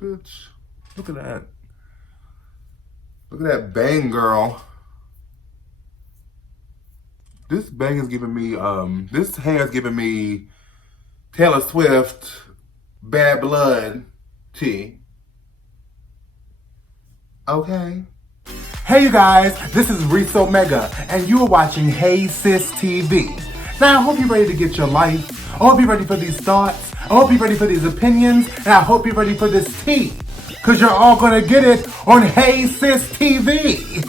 Bitch, look at that. Look at that bang, girl. This bang is giving me, this hair is giving me Taylor Swift, Bad Blood tea. Okay. Hey you guys, this is Reese Omega, and you are watching Hey Sis TV. Now I hope you're ready to get your life. I hope you're ready for these thoughts. I hope you're ready for these opinions, and I hope you're ready for this tea. Cause you're all gonna get it on Hey Sis TV.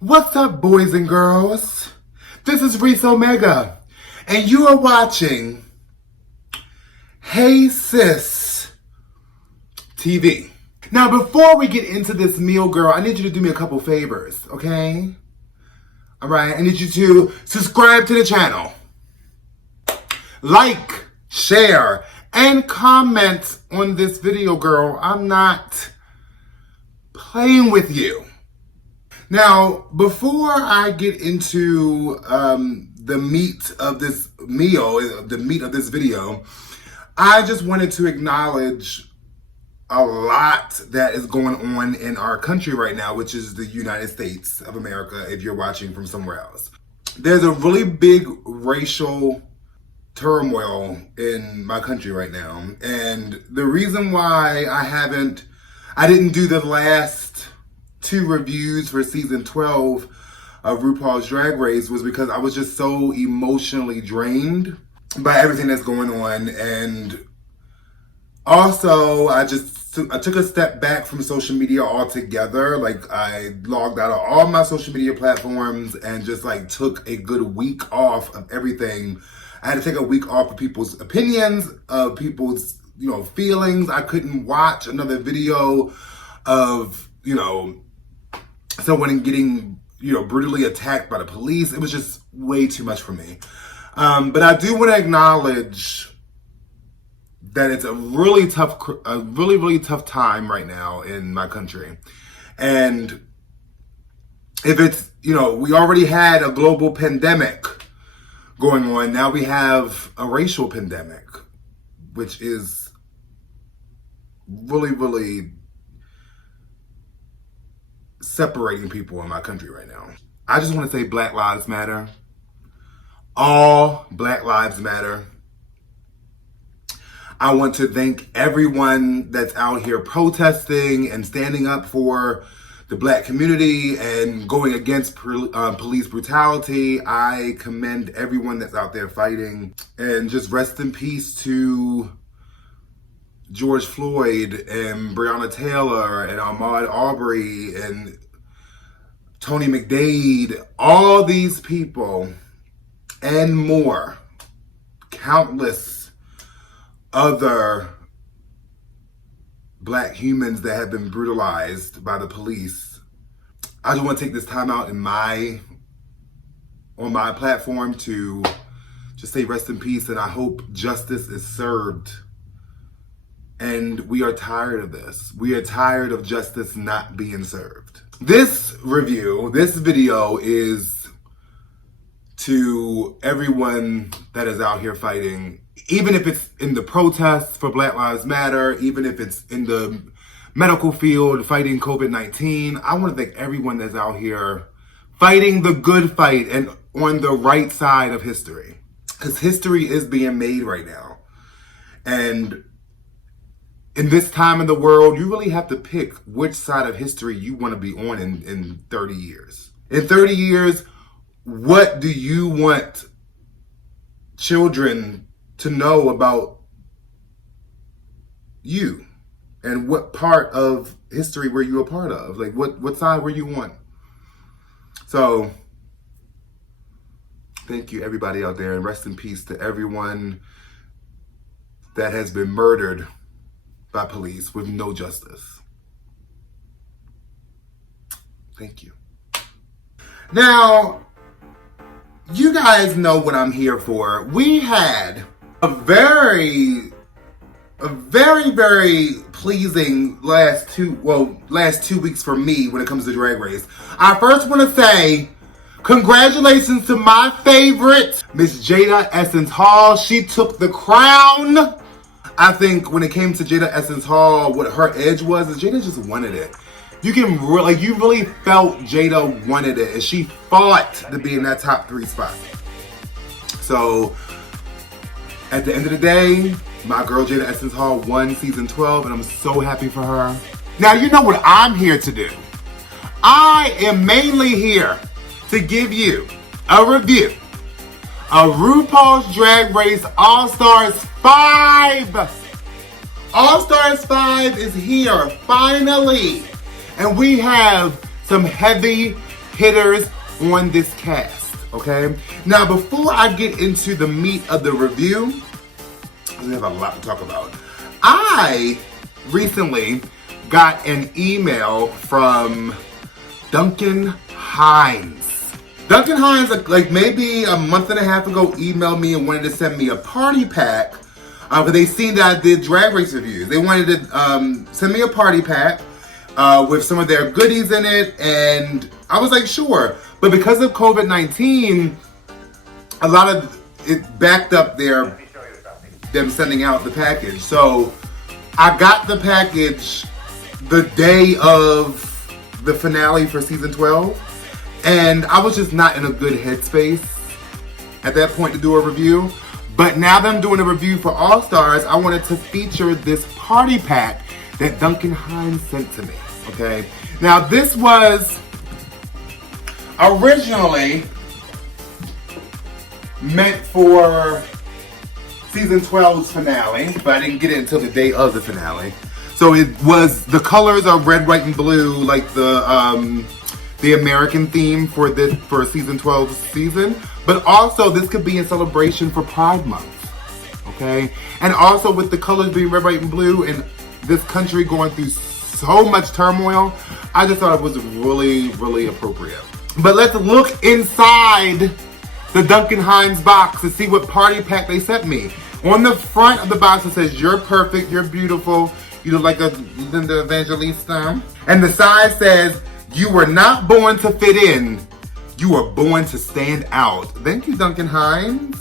What's up, boys and girls? This is Reese Omega, and you are watching Hey Sis TV. Now, before we get into this meal, girl, I need you to do me a couple favors, okay? All right, I need you to subscribe to the channel, like, share, and comment on this video, girl. I'm not playing with you. Now, before I get into the meat of this meal, the meat of this video, I just wanted to acknowledge a lot that is going on in our country right now, which is the United States of America, if you're watching from somewhere else. There's a really big racial turmoil in my country right now. And the reason why I didn't do the last 2 reviews for season 12 of Rupaul's Drag Race was because I was just so emotionally drained by everything that's going on. And also, I took a step back from social media altogether. Like, I logged out of all my social media platforms and just like took a good week off of everything. I had to take a week off of people's opinions, of people's, feelings. I couldn't watch another video of, someone getting, brutally attacked by the police. It was just way too much for me. But I do want to acknowledge that it's a really tough time right now in my country. And if it's, we already had a global pandemic going on, now we have a racial pandemic, which is really separating people in my country right now. I just want to say Black Lives Matter. All Black Lives Matter. I want to thank everyone that's out here protesting and standing up for the Black community and going against police brutality. I commend everyone that's out there fighting. And just rest in peace to George Floyd and Breonna Taylor and Ahmaud Arbery and Tony McDade. All these people and more, countless other Black humans that have been brutalized by the police. I just want to take this time out on my platform to just say rest in peace, and I hope justice is served. And we are tired of this. We are tired of justice not being served. This video is to everyone that is out here fighting, even if it's in the protests for Black Lives Matter, even if it's in the medical field fighting COVID-19. I want to thank everyone that's out here fighting the good fight and on the right side of history. Because history is being made right now. And in this time in the world, you really have to pick which side of history you want to be on in 30 years. In 30 years, what do you want children to know about you? And what part of history were you a part of? Like, what side were you on? So, thank you everybody out there, and rest in peace to everyone that has been murdered by police with no justice. Thank you. Now, you guys know what I'm here for. We had a very pleasing last 2 weeks for me when it comes to Drag Race. I first want to say Congratulations to my favorite, Miss Jada Essence Hall. She took the crown. I think when it came to Jada Essence Hall, what her edge was is Jada just wanted it. You really felt Jada wanted it, and she fought to be in that top 3 spot. So, at the end of the day, my girl Jada Essence Hall won season 12, and I'm so happy for her. Now, you know what I'm here to do. I am mainly here to give you a review of RuPaul's Drag Race All-Stars 5. All-Stars 5 is here, finally. And we have some heavy hitters on this cast, okay? Now, before I get into the meat of the review, we have a lot to talk about. I recently got an email from Duncan Hines. Duncan Hines, like maybe a month and a half ago, emailed me and wanted to send me a party pack. Because they seen that I did Drag Race reviews. They wanted to send me a party pack with some of their goodies in it. And I was like, sure. But because of COVID-19, a lot of it backed up them sending out the package. So I got the package the day of the finale for season 12. And I was just not in a good headspace at that point to do a review. But now that I'm doing a review for All Stars, I wanted to feature this party pack that Duncan Hines sent to me, okay? Now this was originally meant for season 12's finale, but I didn't get it until the day of the finale. So the colors are red, white, and blue, like the American theme for season 12's season. But also, this could be in celebration for Pride Month, okay? And also, with the colors being red, white, and blue, and this country going through so much turmoil, I just thought it was really, really appropriate. But let's look inside the Duncan Hines box to see what party pack they sent me. On the front of the box, it says, "You're perfect, you're beautiful, you look like a Linda Evangelista." And the side says, "You were not born to fit in. You were born to stand out." Thank you, Duncan Hines.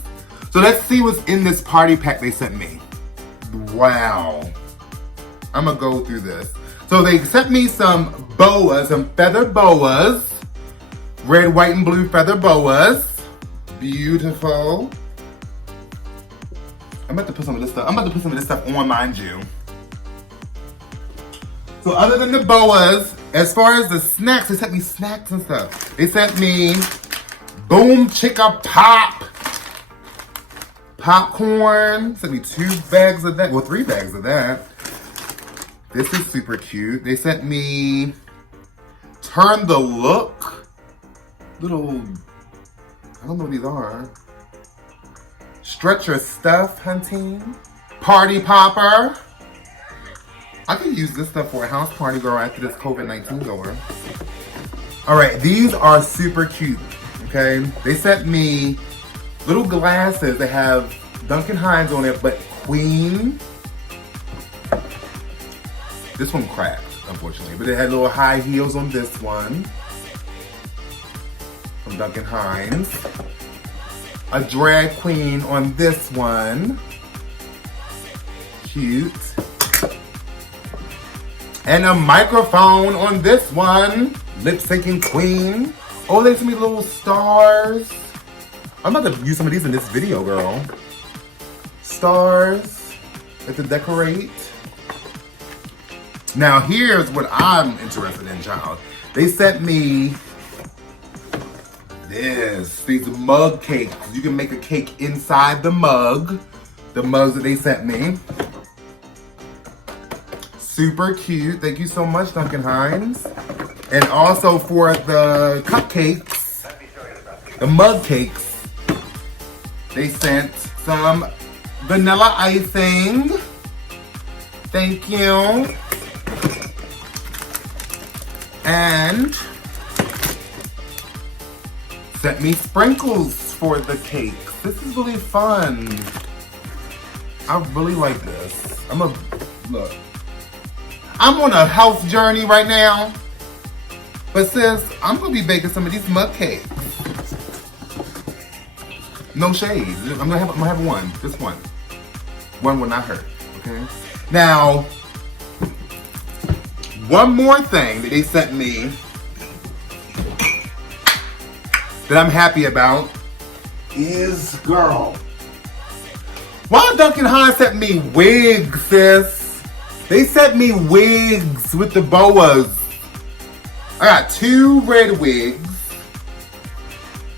So let's see what's in this party pack they sent me. Wow. I'm gonna go through this. So they sent me some boas, some feather boas. Red, white, and blue feather boas. Beautiful. I'm about to put some of this stuff on, mind you. So other than the boas, as far as the snacks, they sent me snacks and stuff. They sent me Boom Chicka Pop popcorn. Sent me 2 bags of that. Well, 3 bags of that. This is super cute. They sent me Turn the Look. Little, I don't know what these are. Stretch Your Stuff, hunting. Party Popper. I could use this stuff for a house party, girl, after this COVID-19's over. All right, these are super cute, okay? They sent me little glasses that have Duncan Hines on it, but Queen. This one cracked, unfortunately, but it had little high heels on this one. From Duncan Hines. A drag queen on this one. Cute. And a microphone on this one. Lip syncing queen. Oh, they sent me little stars. I'm about to use some of these in this video, girl. Stars to decorate. Now here's what I'm interested in, child. They sent me these mug cakes. You can make a cake inside the mug. The mugs that they sent me. Super cute. Thank you so much, Duncan Hines. And also for the cupcakes, the mug cakes, they sent some vanilla icing. Thank you. And sent me sprinkles for the cakes. This is really fun. I really like this. Look. I'm on a health journey right now. But sis, I'm gonna be baking some of these mug cakes. No shade. I'm gonna have one. Just one. One will not hurt. Okay. Now, one more thing that they sent me that I'm happy about is, girl, why Duncan Hines sent me wigs, sis? They sent me wigs with the boas. I got 2 red wigs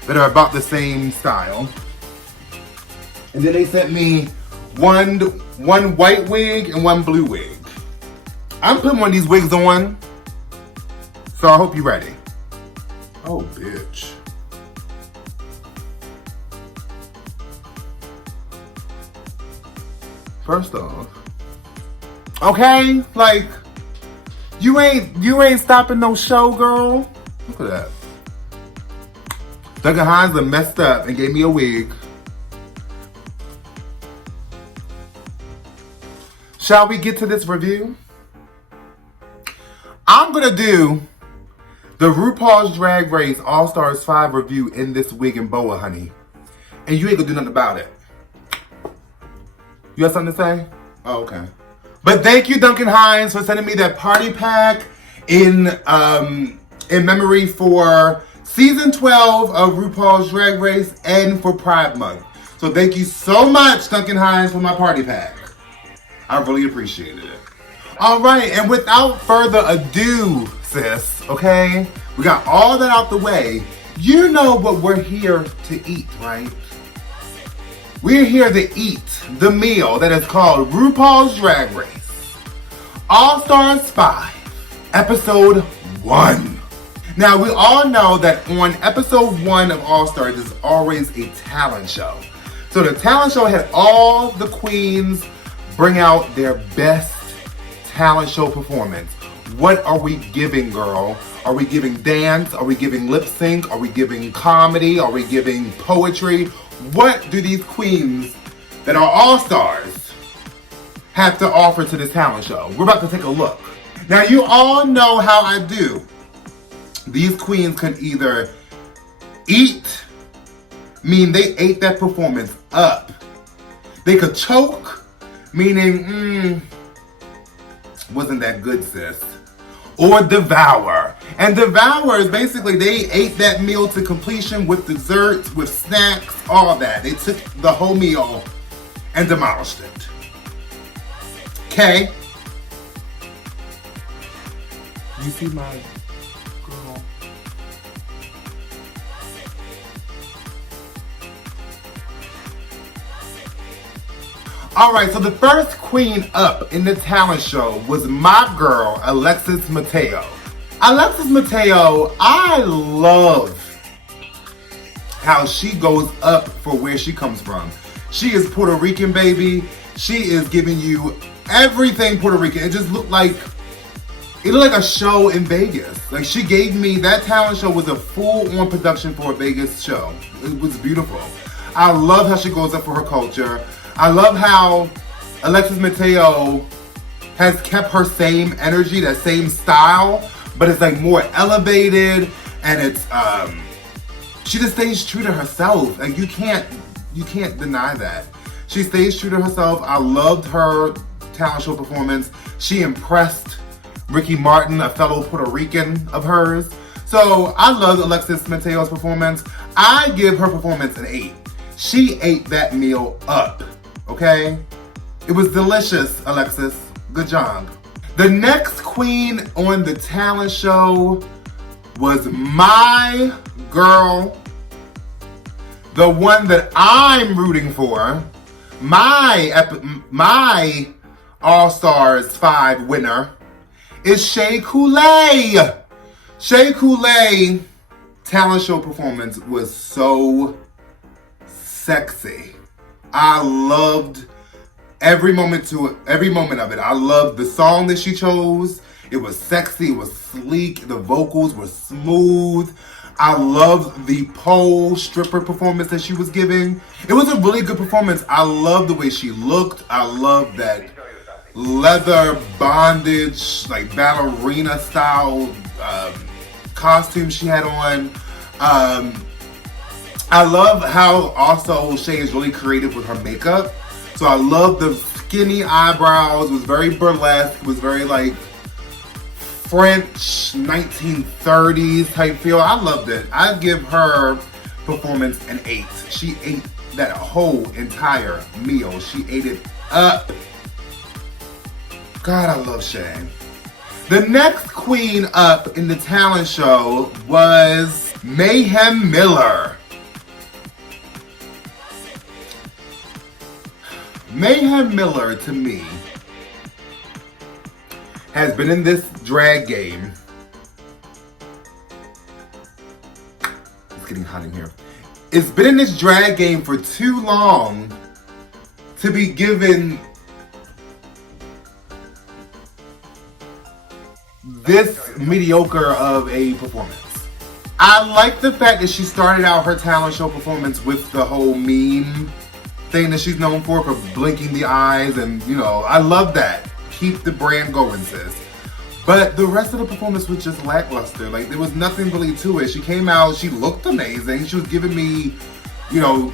that are about the same style. And then they sent me one white wig and 1 blue wig. I'm putting one of these wigs on, so I hope you're ready. Oh, bitch. First off, okay, like, you ain't stopping no show, girl. Look at that. Duncan Hines done messed up and gave me a wig. Shall we get to this review? I'm gonna do the RuPaul's Drag Race All-Stars 5 review in this wig and boa, honey. And you ain't gonna do nothing about it. You got something to say? Oh, okay. But thank you, Duncan Hines, for sending me that party pack in memory for season 12 of RuPaul's Drag Race and for Pride Month. So thank you so much, Duncan Hines, for my party pack. I really appreciated it. All right, and without further ado, sis, okay? We got all that out the way. You know what we're here to eat, right? We're here to eat the meal that is called RuPaul's Drag Race All-Stars 5, Episode 1. Now, we all know that on Episode 1 of All-Stars is always a talent show. So the talent show had all the queens bring out their best talent show performance. What are we giving, girl? Are we giving dance? Are we giving lip sync? Are we giving comedy? Are we giving poetry? What do these queens that are all-stars have to offer to this talent show? We're about to take a look. Now, you all know how I do. These queens can either eat, meaning they ate that performance up. They could choke, meaning, wasn't that good, sis. Or devour. And devour is basically they ate that meal to completion with desserts, with snacks, all that. They took the whole meal and demolished it. Okay? You see my girl? Alright, so the first queen up in the talent show was my girl, Alexis Mateo. Alexis Mateo, I love how she goes up for where she comes from. She is Puerto Rican, baby. She is giving you everything Puerto Rican. It just looked like a show in Vegas. Like, she gave me, that talent show was a full-on production for a Vegas show. It was beautiful. I love how she goes up for her culture. I love how Alexis Mateo has kept her same energy, that same style, but it's like more elevated, and it's she just stays true to herself. Like, you can't deny that. She stays true to herself. I loved her talent show performance. She impressed Ricky Martin, a fellow Puerto Rican of hers. So I loved Alexis Mateo's performance. I give her performance an 8. She ate that meal up. Okay? It was delicious, Alexis. Good job. The next queen on the talent show was my girl, the one that I'm rooting for, my All-Stars 5 winner is Shea Coulee. Shea Coulee talent show performance was so sexy. I loved every moment of it. I loved the song that she chose. It was sexy, it was sleek, the vocals were smooth. I loved the pole stripper performance that she was giving. It was a really good performance. I loved the way she looked. I loved that leather bondage, like ballerina style costume she had on. I love how also Shay is really creative with her makeup. So I love the skinny eyebrows. It was very burlesque. It was very like French 1930s type feel. I loved it. I'd give her performance an 8. She ate that whole entire meal. She ate it up. God, I love Shay. The next queen up in the talent show was Mayhem Miller. Mayhem Miller, to me, has been in this drag game. It's getting hot in here. It's been in this drag game for too long to be given this mediocre of a performance. I like the fact that she started out her talent show performance with the whole meme thing that she's known for blinking the eyes, and you know, I love that. Keep the brand going, sis. But the rest of the performance was just lackluster. Like, there was nothing really to it. She came out, she looked amazing. She was giving me, you know,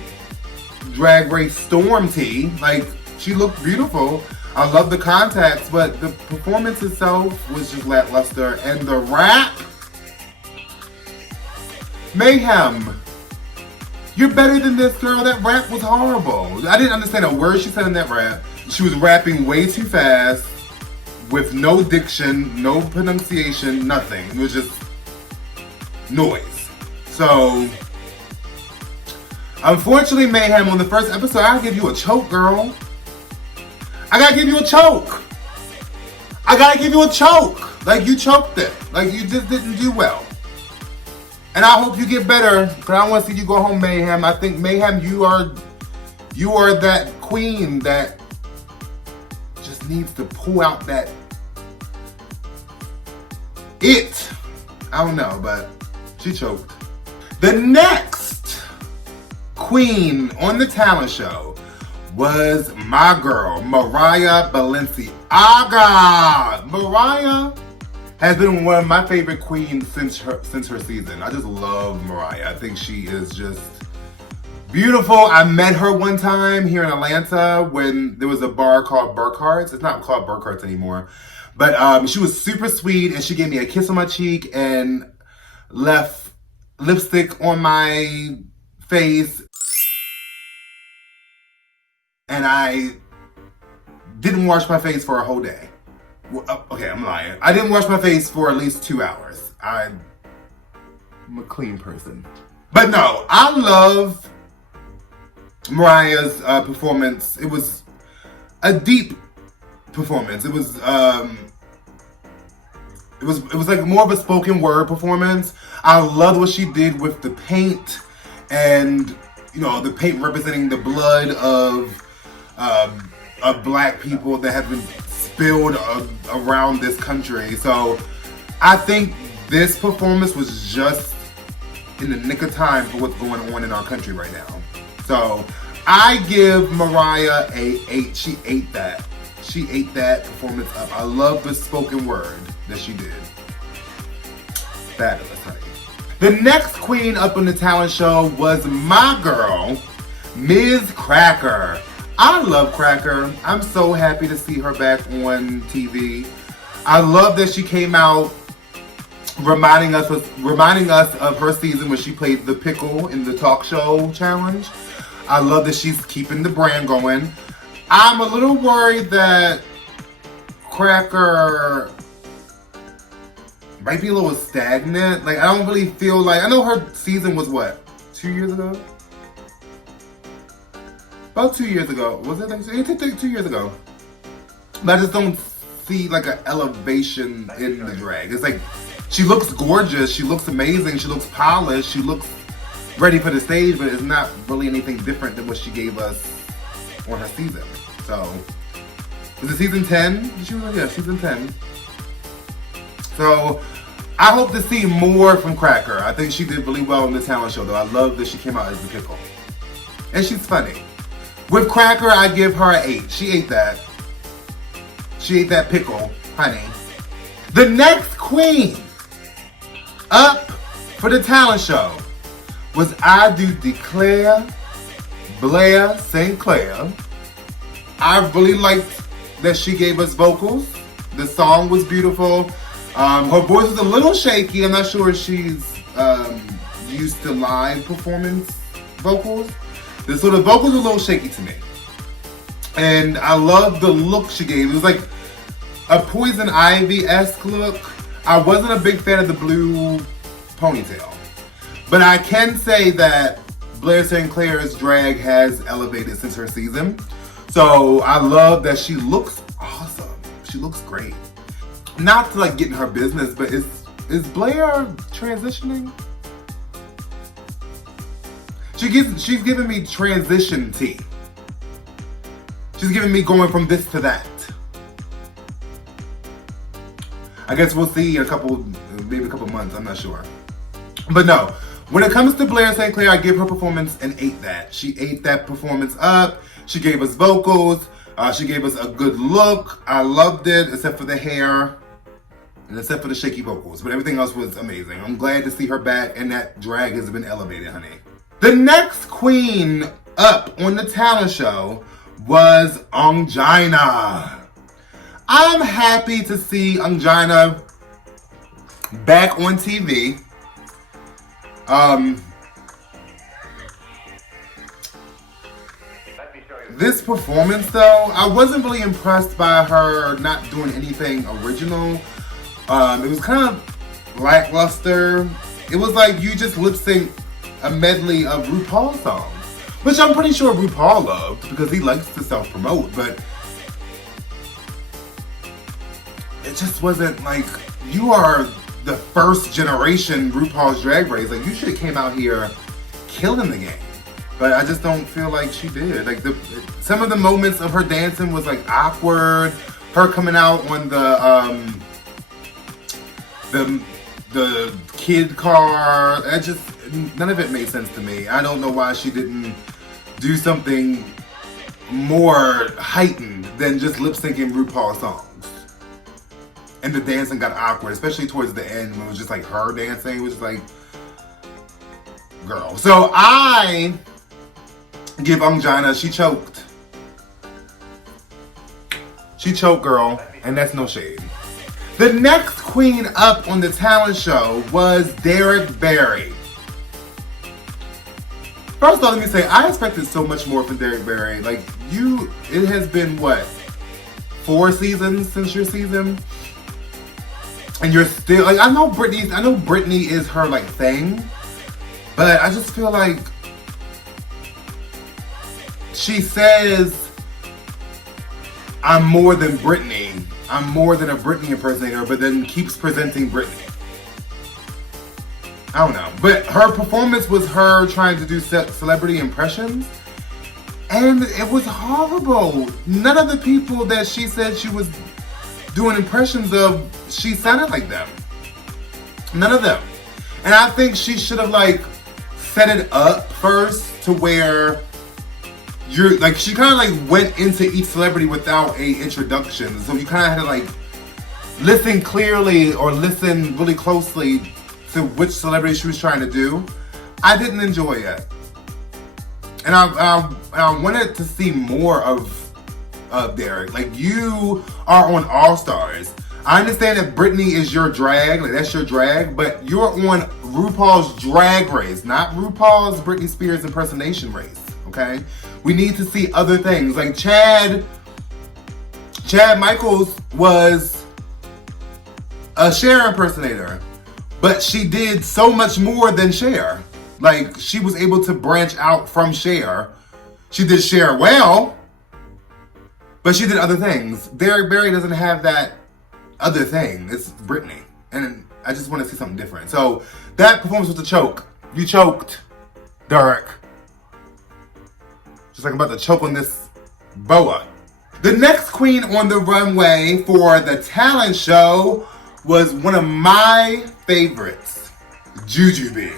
Drag Race Storm tea. Like, she looked beautiful. I love the contacts, but the performance itself was just lackluster. And the rap, Mayhem, you're better than this, girl. That rap was horrible. I didn't understand a word she said in that rap. She was rapping way too fast, with no diction, no pronunciation, nothing. It was just noise. So, unfortunately, Mayhem, on the first episode, I'll give you a choke, girl. I gotta give you a choke. I gotta give you a choke. Like, you choked it. Like, you just didn't do well. And I hope you get better, because I don't want to see you go home, Mayhem. I think, Mayhem, you are that queen that just needs to pull out that it. I don't know, but she choked. The next queen on the talent show was my girl, Mariah Balenciaga. Mariah has been one of my favorite queens since her season. I just love Mariah. I think she is just beautiful. I met her one time here in Atlanta when there was a bar called Burkhart's. It's not called Burkhart's anymore. But she was super sweet, and she gave me a kiss on my cheek and left lipstick on my face. And I didn't wash my face for a whole day. Well, okay, I'm lying. I didn't wash my face for at least 2 hours. I'm a clean person. But no, I love Mariah's performance. It was a deep performance. It was like more of a spoken word performance. I loved what she did with the paint, and you know, the paint representing the blood of black people that have been spilled around this country. So I think this performance was just in the nick of time for what's going on in our country right now. So I give Mariah a 8. She ate that. She ate that performance up. I love the spoken word that she did. Fabulous, honey. The next queen up on the talent show was my girl, Ms. Cracker. I love Cracker. I'm so happy to see her back on TV. I love that she came out reminding us of her season when she played the pickle in the talk show challenge. I love that she's keeping the brand going. I'm a little worried that Cracker might be a little stagnant. Like, I don't really feel like, I know her season was what, 2 years ago? About 2 years ago. Was it? It 2 years ago. But I just don't see like an elevation in the drag. It's like, she looks gorgeous, she looks amazing, she looks polished, she looks ready for the stage, but it's not really anything different than what she gave us on her season. So, was it season 10? Yeah, season 10. So, I hope to see more from Cracker. I think she did really well in the talent show, though. I love that she came out as the pickle. And she's funny. With Cracker, I give her an 8. She ate that. She ate that pickle, honey. The next queen up for the talent show was I Do Declare, Blair St. Clair. I really liked that she gave us vocals. The song was beautiful. Her voice was a little shaky. I'm not sure if she's used to live performance vocals. So the vocals were a little shaky to me. And I love the look she gave. It was like a Poison Ivy-esque look. I wasn't a big fan of the blue ponytail. But I can say that Blair St. Clair's drag has elevated since her season. So I love that she looks awesome. She looks great. Not to like get in her business, but is Blair transitioning? She's giving me transition tea. She's giving me going from this to that. I guess we'll see in maybe a couple months, I'm not sure. But no, when it comes to Blair St. Clair, I give her performance and ate that. She ate that performance up. She gave us vocals. She gave us a good look. I loved it, except for the hair and except for the shaky vocals. But everything else was amazing. I'm glad to see her back, and that drag has been elevated, honey. The next queen up on the talent show was Ongina. I'm happy to see Ongina back on TV. This performance though, I wasn't really impressed by her not doing anything original. It was kind of lackluster. It was like you just lip sync a medley of RuPaul songs, which I'm pretty sure RuPaul loved because he likes to self-promote, but it just wasn't like, you are the first generation RuPaul's Drag Race. Like, you should have came out here killing the game. But I just don't feel like she did. Like, some of the moments of her dancing was like awkward. Her coming out on the kid car. None of it made sense to me. I don't know why she didn't do something more heightened than just lip syncing RuPaul songs. And the dancing got awkward, especially towards the end when it was just like her dancing. It was just like, girl. So I give Ongina, she choked. She choked, girl, and that's no shade. The next queen up on the talent show was Derek Barry. First of all, let me say, I expected so much more from Derek Barry. Like, it has been, what, 4 seasons since your season? And you're still, like, I know Britney is her, like, thing, but I just feel like she says, I'm more than Britney. I'm more than a Britney impersonator, but then keeps presenting Britney. I don't know. But her performance was her trying to do celebrity impressions, and it was horrible. None of the people that she said she was doing impressions of, she sounded like them. None of them. And I think she should have, like, set it up first to where you're, like, she kind of, like, went into each celebrity without a introduction. So you kind of had to, like, listen clearly or listen really closely to which celebrity she was trying to do. I didn't enjoy it. And I wanted to see more of Derek. Like, you are on All Stars. I understand that Britney is your drag, like that's your drag, but you're on RuPaul's Drag Race, not RuPaul's Britney Spears impersonation race, okay? We need to see other things. Like Chad Michaels was a Cher impersonator, but she did so much more than Cher. Like, she was able to branch out from Cher. She did Cher well, but she did other things. Derek Barry doesn't have that other thing. It's Britney. And I just want to see something different. So that performance was a choke. You choked, Derek. Just like I'm about to choke on this boa. The next queen on the runway for the talent show was one of my favorites, Jujubee.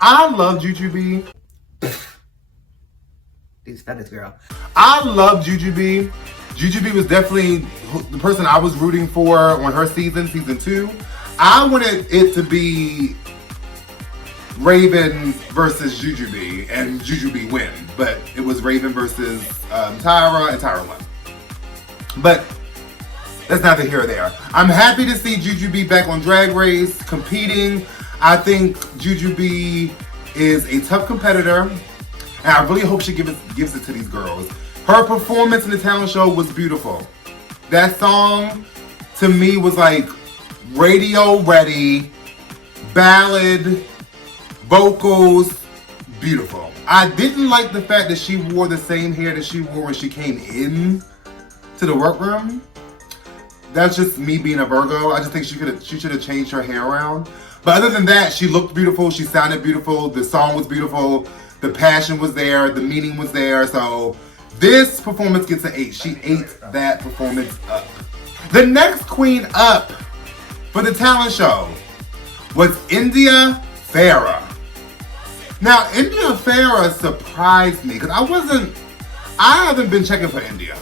I love Jujubee. These feathers, girl. I love Jujubee. Jujubee was definitely the person I was rooting for on her season 2. I wanted it to be Raven versus Jujubee, and Jujubee win. But it was Raven versus Tyra, and Tyra won. But that's neither here or there. I'm happy to see Jujubee back on Drag Race, competing. I think Jujubee is a tough competitor, and I really hope she gives it to these girls. Her performance in the talent show was beautiful. That song, to me, was like radio ready, ballad, vocals, beautiful. I didn't like the fact that she wore the same hair that she wore when she came in to the workroom. That's just me being a Virgo. I just think she should have changed her hair around. But other than that, she looked beautiful. She sounded beautiful. The song was beautiful. The passion was there. The meaning was there. So this performance gets an 8. She ate that performance up. The next queen up for the talent show was India Farah. Now, India Farah surprised me because I haven't been checking for India.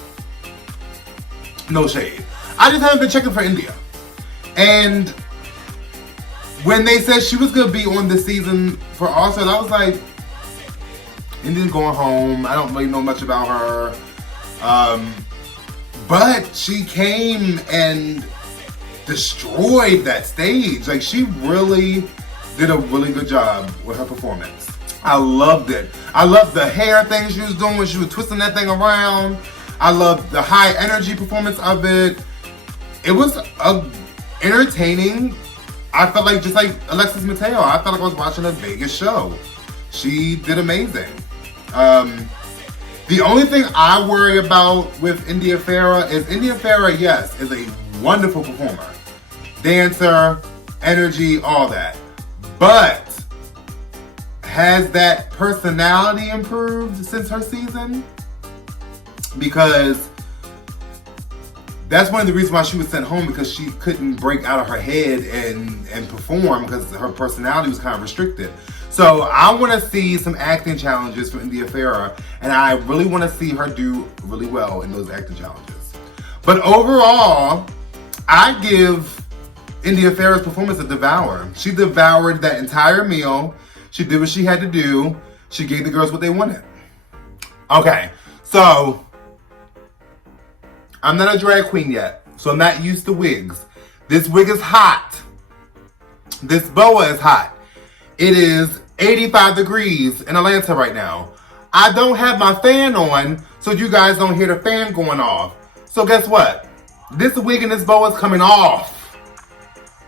No shade. I just haven't been checking for India. And when they said she was going to be on the season for All Stars, I was like, India's going home. I don't really know much about her. But she came and destroyed that stage. Like, she really did a really good job with her performance. I loved it. I loved the hair thing she was doing when she was twisting that thing around. I loved the high energy performance of it. It was entertaining. I felt like, just like Alexis Mateo, I felt like I was watching a Vegas show. She did amazing. The only thing I worry about with India Farah is yes, is a wonderful performer. Dancer, energy, all that. But has that personality improved since her season? Because that's one of the reasons why she was sent home, because she couldn't break out of her head and perform because her personality was kind of restricted. So I want to see some acting challenges for India Farah, and I really want to see her do really well in those acting challenges. But overall, I give India Farah's performance a devour. She devoured that entire meal. She did what she had to do. She gave the girls what they wanted. Okay, so I'm not a drag queen yet, so I'm not used to wigs. This wig is hot. This boa is hot. It is 85 degrees in Atlanta right now. I don't have my fan on, so you guys don't hear the fan going off. So guess what? This wig and this boa is coming off.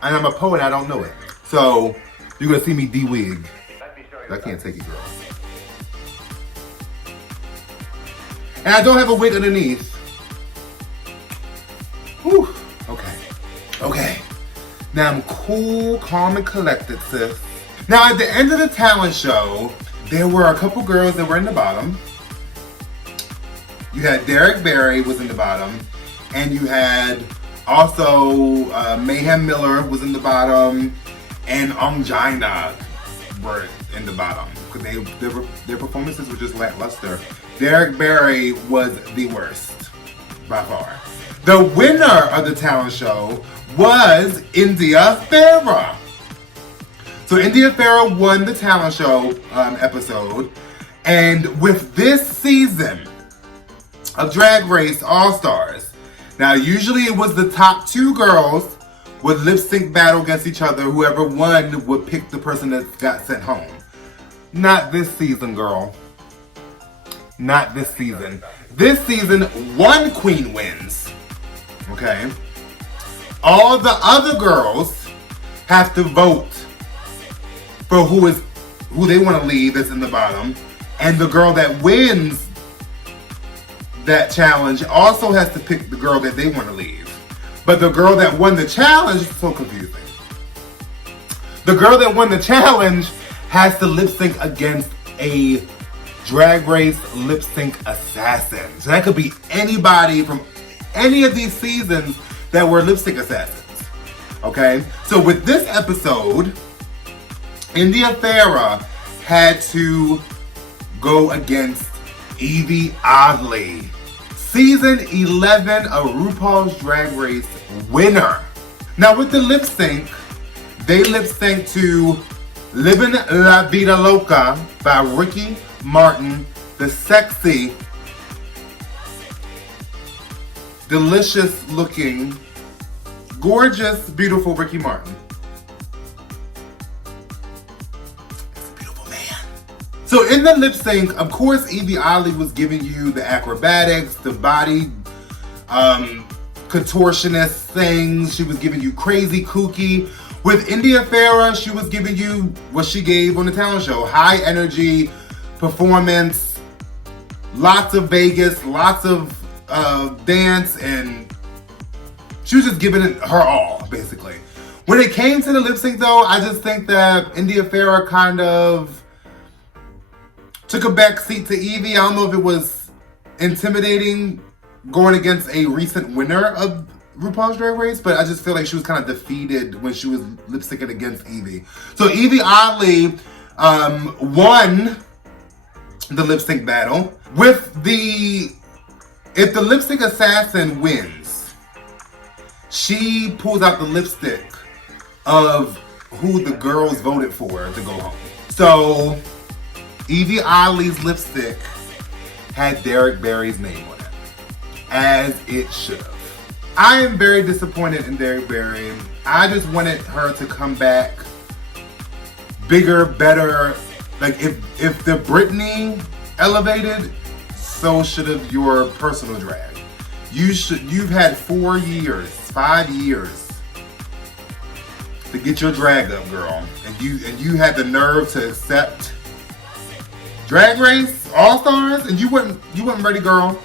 And I'm a poet, I don't know it. So you're gonna see me de-wig. I can't take it, girl. And I don't have a wig underneath. Whew. Okay. Now I'm cool, calm, and collected, sis. Now at the end of the talent show, there were a couple girls that were in the bottom. You had Derek Barry was in the bottom, and you had also Mayhem Miller was in the bottom, and Ongina were in the bottom because their performances were just lackluster. Derek Barry was the worst by far. The winner of the talent show was India Farah. So India Farah won the talent show episode, and with this season of Drag Race All Stars, now usually it was the top 2 girls would lip sync battle against each other. Whoever won would pick the person that got sent home. Not this season, girl. Not this season. This season, one queen wins. Okay? All the other girls have to vote for who they want to leave that's in the bottom. And the girl that wins that challenge also has to pick the girl that they want to leave. But the girl that won the challenge, so confusing. The girl that won the challenge has to lip sync against a Drag Race lip sync assassin. So that could be anybody from any of these seasons that were lip sync assassins. Okay? So with this episode, India Farah had to go against Evie Oddly, season 11 of RuPaul's Drag Race winner. Now with the lip sync, they lip synced to Living La Vida Loca by Ricky Martin, the sexy, delicious looking, gorgeous, beautiful Ricky Martin. It's a beautiful man. So in the lip sync, of course, Evie Oddly was giving you the acrobatics, the body contortionist things. She was giving you crazy, kooky. With India Farah, she was giving you what she gave on the talent show. High energy, performance, lots of Vegas, lots of dance, and she was just giving it her all, basically. When it came to the lip sync, though, I just think that India Farah kind of took a back seat to Evie. I don't know if it was intimidating going against a recent winner of RuPaul's Drag Race, but I just feel like she was kind of defeated when she was lip syncing against Evie. So Evie Oddly won the lip sync battle. If the lip sync assassin wins, she pulls out the lipstick of who the girls voted for to go home. So Evie Oddly's lipstick had Derek Barry's name on it, as it should have. I am very disappointed in Derek Barry. I just wanted her to come back bigger, better. Like if the Britney elevated, so should have your personal drag. You've had 5 years to get your drag up, girl. And you had the nerve to accept Drag Race, All-Stars, and you wasn't ready, girl.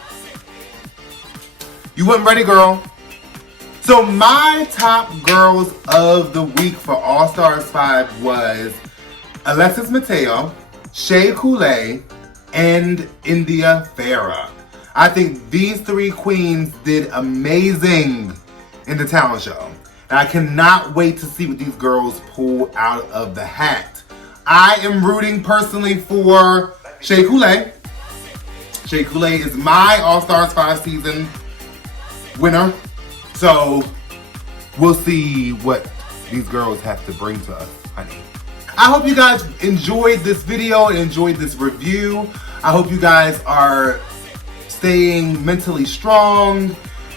You wasn't ready, girl. So my top girls of the week for All Stars 5 was Alexis Mateo, Shea Coulee, and India Farah. I think these three queens did amazing in the talent show. And I cannot wait to see what these girls pull out of the hat. I am rooting personally for Shea Coulee. Shea Coulee is my All Stars 5 season winner. So we'll see what these girls have to bring to us, honey. I hope you guys enjoyed this video and enjoyed this review. I hope you guys are staying mentally strong,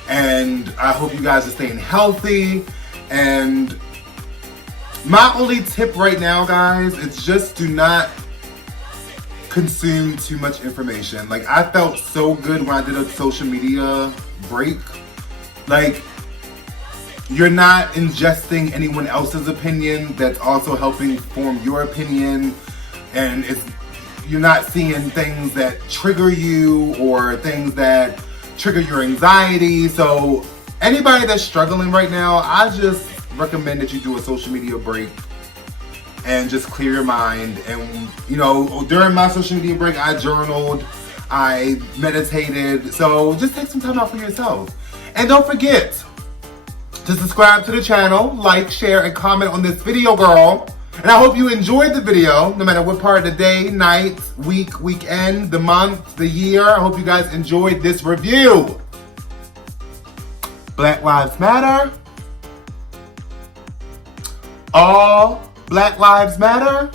and I hope you guys are staying healthy. And my only tip right now, guys, is just do not consume too much information. Like, I felt so good when I did a social media break. Like, you're not ingesting anyone else's opinion that's also helping form your opinion, and you're not seeing things that trigger you or things that trigger your anxiety. So anybody that's struggling right now, I just recommend that you do a social media break and just clear your mind. And during my social media break, I journaled, I meditated. So just take some time out for yourself. And don't forget to subscribe to the channel, like, share, and comment on this video, girl. And I hope you enjoyed the video, no matter what part of the day, night, week, weekend, the month, the year. I hope you guys enjoyed this review. Black Lives Matter. All Black Lives Matter.